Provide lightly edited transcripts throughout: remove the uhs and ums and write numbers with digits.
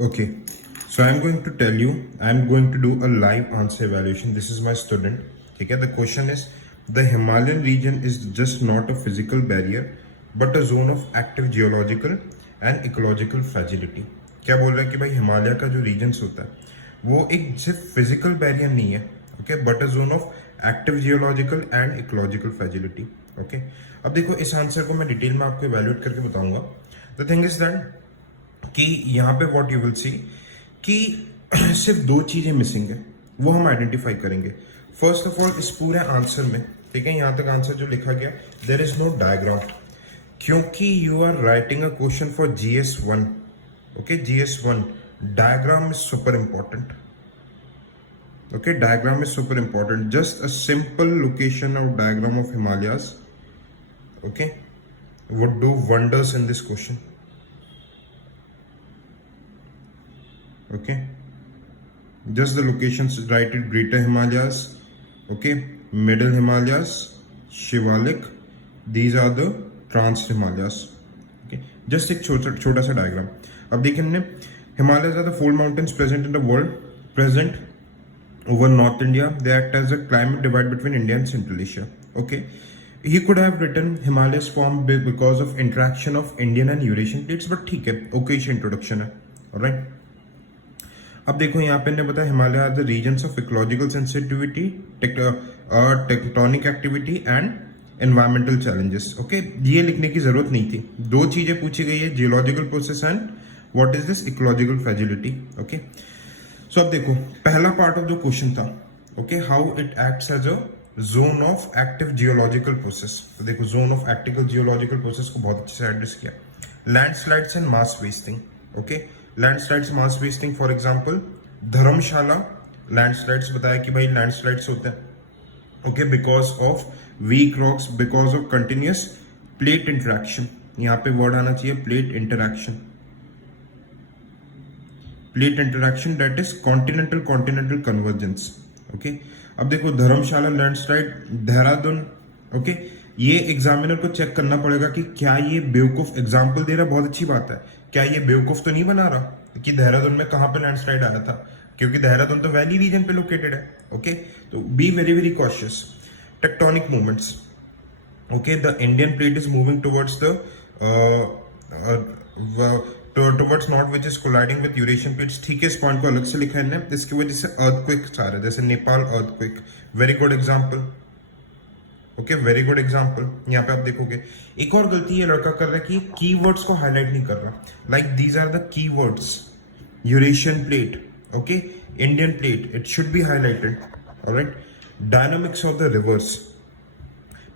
Okay, so I'm going to tell you, I'm going to do a live answer evaluation. This is my student. Okay, the question is the Himalayan region is just not a physical barrier, but a zone of active geological and ecological fragility. क्या बोल रहा है कि भाई हिमालय का जो regions होता है वो एक सिर्फ फिजिकल बैरियर नहीं है, okay, but a zone of active geological and ecological fragility. Okay, अब देखो इस आंसर को मैं डिटेल में आपको इवेल्युएट करके बताऊंगा. द थिंग इज दैट कि यहाँ पे व्हाट यू विल सी कि सिर्फ दो चीजें मिसिंग है, वो हम आइडेंटिफाई करेंगे. फर्स्ट ऑफ ऑल इस पूरे आंसर में, ठीक है, यहाँ तक आंसर जो लिखा गया, देयर इज नो डायग्राम, क्योंकि you are writing a question for GS1. Okay, GS1 diagram is super important. Okay, diagram is super important. Just a simple location of diagram of Himalayas, okay, would do wonders in this question. Okay, just the locations, write it: Greater Himalayas, okay, Middle Himalayas, Shivalik. These are the Trans Himalayas. Okay, just एक छोटा सा diagram. अब देखिए हमने Himalayas are the four mountains present in the world, present over North India. They act as a climate divide between India and Central Asia. Okay, he could have written Himalayas formed because of interaction of Indian and Eurasian plates, but ठीक है, okay introduction है. Alright, अब देखो यहाँ पे ने बताया Himalaya are the regions of ecological sensitivity, tectonic activity and environmental challenges. Okay, ये लिखने की जरूरत नहीं थी. दो चीजें पूछी गई है, geological process and what is this ecological fragility. Okay, so अब देखो पहला पार्ट ऑफ जो क्वेश्चन था, okay, how it acts as a zone of active geological process. तो देखो zone of active geological process को बहुत अच्छे से एड्रेस किया. Landslides and mass wasting. Okay, landslides mass wasting, for example Dharamshala landslides बताया कि भाई लैंडस्लाइड्स होते हैं, okay, because of weak rocks, because of continuous plate interaction. यहाँ पे वर्ड आना चाहिए plate interaction. Plate interaction that is continental convergence. Okay, अब देखो धर्मशाला लैंडस्लाइड, देहरादून. ओके, ये एग्जामिनर को चेक करना पड़ेगा कि क्या ये बेवकूफ एग्जाम्पल दे रहा, बहुत अच्छी बात है, क्या ये बेवकूफ तो नहीं बना रहा कि देहरादून में कहां पे लैंडस्लाइड आया था, क्योंकि देहरादून तो वैली रीजन पे लोकेटेड है. ओके, तो be very very cautious. Tectonic movements. Okay, the Indian plate is moving towards the towards north which is colliding with Eurasian plates. ठीक है, इस पॉइंट को अलग से लिखा है इन्हें, इसकी वजह से अर्थक्वेक्स आ रहे हैं, जैसे Nepal earthquake. Very good example. Okay, very good example. यहाँ पे आप देखोगे एक और गलती ये लड़का कर रहा है कि कीवर्ड्स को हाईलाइट नहीं कर रहा. Like these are the keywords. Eurasian plate, okay, Indian plate, it should be highlighted. Alright, dynamics of the rivers.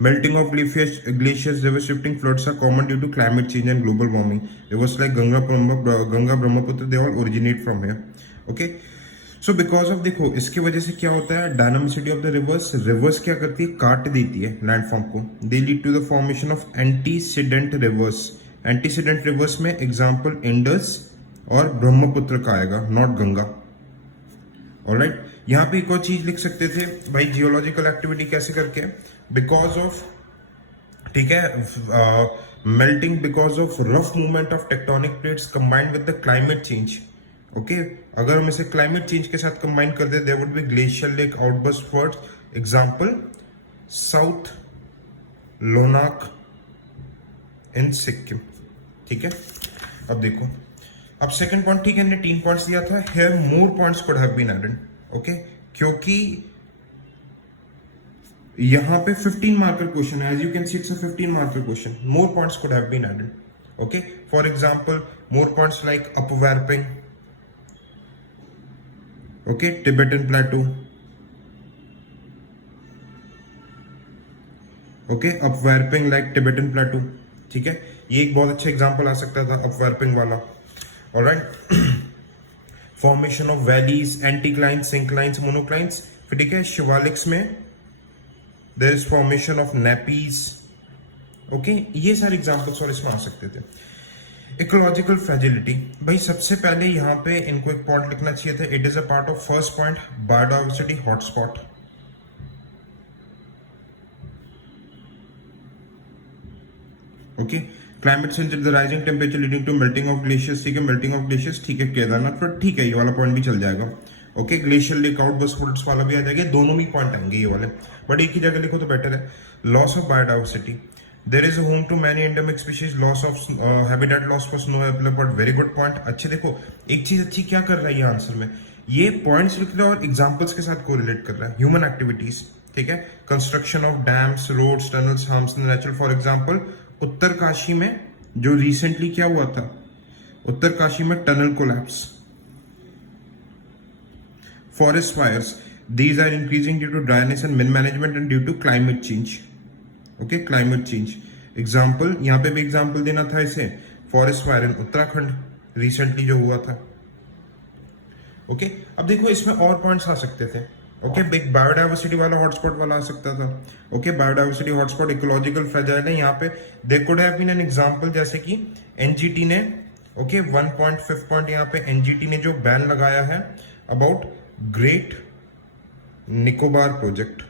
Melting of glaciers, river shifting, floods are common due to climate change and global warming. Rivers like Ganga, Brahmaputra, they all originate from here. Okay, so because of, देखो इसकी वजह से क्या होता है, dynamicity of the rivers. Rivers क्या करती है, काट देती है लैंडफॉर्म को. They lead to the formation of antecedent rivers. Antecedent rivers में एग्जाम्पल इंडस और ब्रह्मपुत्र का आएगा, नॉट गंगा. ऑलराइट, यहाँ पे एक और चीज लिख सकते थे भाई, जियोलॉजिकल एक्टिविटी कैसे करके, बिकॉज ऑफ, ठीक है, melting because of rough movement of tectonic plates combined with the climate change. Okay, अगर हम इसे क्लाइमेट चेंज के साथ कंबाइन कर दे, there would be glacier lake outburst floods. Example south Lonak in Sikkim. ठीक है, अब देखो, अब सेकंड पॉइंट, ठीक है, हमने 3 पॉइंट्स दिया था. Here more points could have been added. Okay, क्योंकि यहां पे 15 मार्कर क्वेश्चन है, as you can see it's a 15 marker question. More points could have been added. Okay, for example more points like upwarping, okay, Tibetan plateau. Okay, upwarping like Tibetan plateau. ठीक है, ये एक बहुत अच्छा example आ सकता था upwarping वाला. Alright, formation of valleys, anticlines, synclines, monoclines. फिर ठीक है, शिवालिक्स में there is formation of nappes. Okay, ये सारे एग्जांपल्स और इसमें आ सकते थे. इकोलॉजिकल फ्रेजिलिटी, भाई सबसे पहले यहाँ पे इनको एक पॉइंट लिखना चाहिए था. It is a part of first point, biodiversity hotspot. Okay, climate change the rising temperature leading to melting of glaciers, ठीक है, मेल्टिंग ऑफ ग्लेशियर्स, ठीक है, केदारनाथ पर ठीक है, ये वाला पॉइंट भी चल जाएगा। ओके, ग्लेशियर लेक आउट बस फोल्ड्स वाला भी आ जाएगा, दोनों में पॉइंट आएंगे ये वाले, बट एक ही जगह लिखो तो बेटर है। Loss of biodiversity, there is home to many endemic species, loss of habitat loss for snow leopard, very good point. अच्छे देखो, एक चीज अच्छी क्या कर रहा है ये आंसर में, ये पॉइंट्स लिख रहा है और एग्जांपल्स के साथ कोरिलेट कर रहा है। ह्यूमन एक्टिविटीज, ठीक है, construction of dams, roads, tunnels harms the nature. For example Uttarkashi में जो रिसेंटली क्या हुआ था, उत्तरकाशी में tunnel collapse, forest fires, these are increasing due to dryness and wind management and due to climate change. Okay, climate change. Example, यहाँ पे भी example देना था इसे, forest fire in Uttarakhand recently जो हुआ था। ओके, अब देखो इसमें और पॉइंट्स आ सकते थे। ओके, बिग बायोडाइवर्सिटी वाला हॉटस्पॉट वाला आ सकता था। Okay, biodiversity hotspot, ecological fragile है, यहाँ पे there could have been an example, जैसे कि एनजीटी ने, ओके, 1.5 पॉइंट यहाँ पे एनजीटी ने जो बैन लगाया है about great Nicobar project,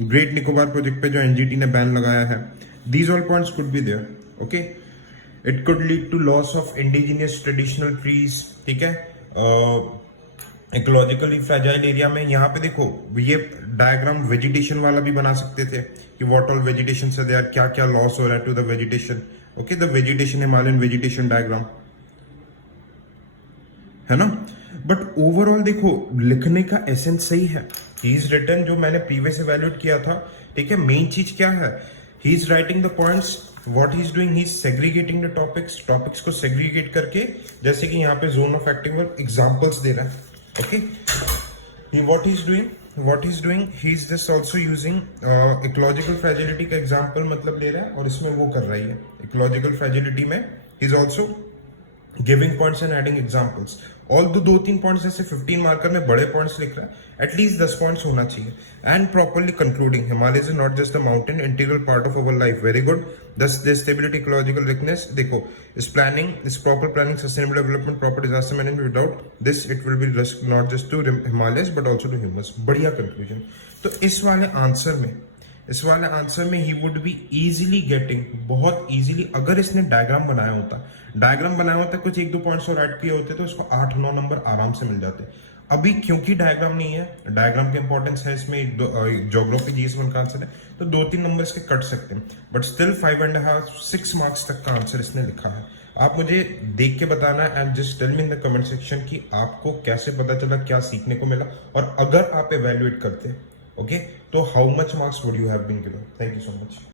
great Nicobar project पे जो एनजीटी ने बैन लगाया है, these all points could be there. Okay, it could lead to loss of indigenous traditional trees, ठीक है, इकोलॉजिकली फ्रेजाइल एरिया में। यहाँ पे देखो ये डायग्राम वेजिटेशन वाला भी बना सकते थे कि व्हाट ऑल वेजिटेशन से देयर, क्या क्या लॉस हो रहा है to the vegetation. Okay, the vegetation, Himalayan vegetation diagram है ना। बट ओवरऑल देखो लिखने का एसेंस सही है, ही इज रिटन, जो मैंने प्रीवियस इवैल्यूएट किया था, ठीक है। मेन चीज क्या है, he is writing the points, what he is doing, he is segregating the topics, topics को सेग्रीगेट करके, जैसे कि यहाँ पे जोन ऑफ एक्टिंग एग्जांपल्स दे रहा है। Okay, what he is doing, he is just also using ecological fragility का example मतलब ले रहा है और इसमें वो कर रही है इकोलॉजिकल फ्रेजिलिटी में, he is also giving points and adding examples. All दो तीन पॉइंट्स जैसे 15 मार्कर में बड़े पॉइंट्स लिख रहा है, एटलीस्ट 10 पॉइंट्स होना चाहिए। And properly concluding, Himalaya is not just a mountain, integral part of our life, very good. दस स्टेबिलिटी, इकोलॉजिकल रिचनेस, देखो इस प्लानिंग, इस proper planning, sustainable development, proper disaster management, without this it will be risk not just to Himalayas but also to humans. बढ़िया conclusion. तो इस वाले answer में ही वुड बी इजीली गेटिंग, बहुत इजीली, अगर इसने डायग्राम बनाया होता, कुछ एक दो पॉइंट्स और ऐड किए होते तो इसको 8-9 नंबर आराम से मिल जाते। अभी क्योंकि डायग्राम नहीं है, डायग्राम का इंपॉर्टेंस है इसमें, ज्योग्राफी जीएस1 का आंसर है, तो 2-3 नंबर इसके कट सकते हैं, बट स्टिल 5.5-6 मार्क्स तक का आंसर इसने लिखा है। आप मुझे देख के बताना and just tell me in the comment section कि आपको कैसे पता चला, क्या सीखने को मिला, और अगर आप इवैल्यूएट करते, ओके, तो how much marks would you have been given. Thank you so much.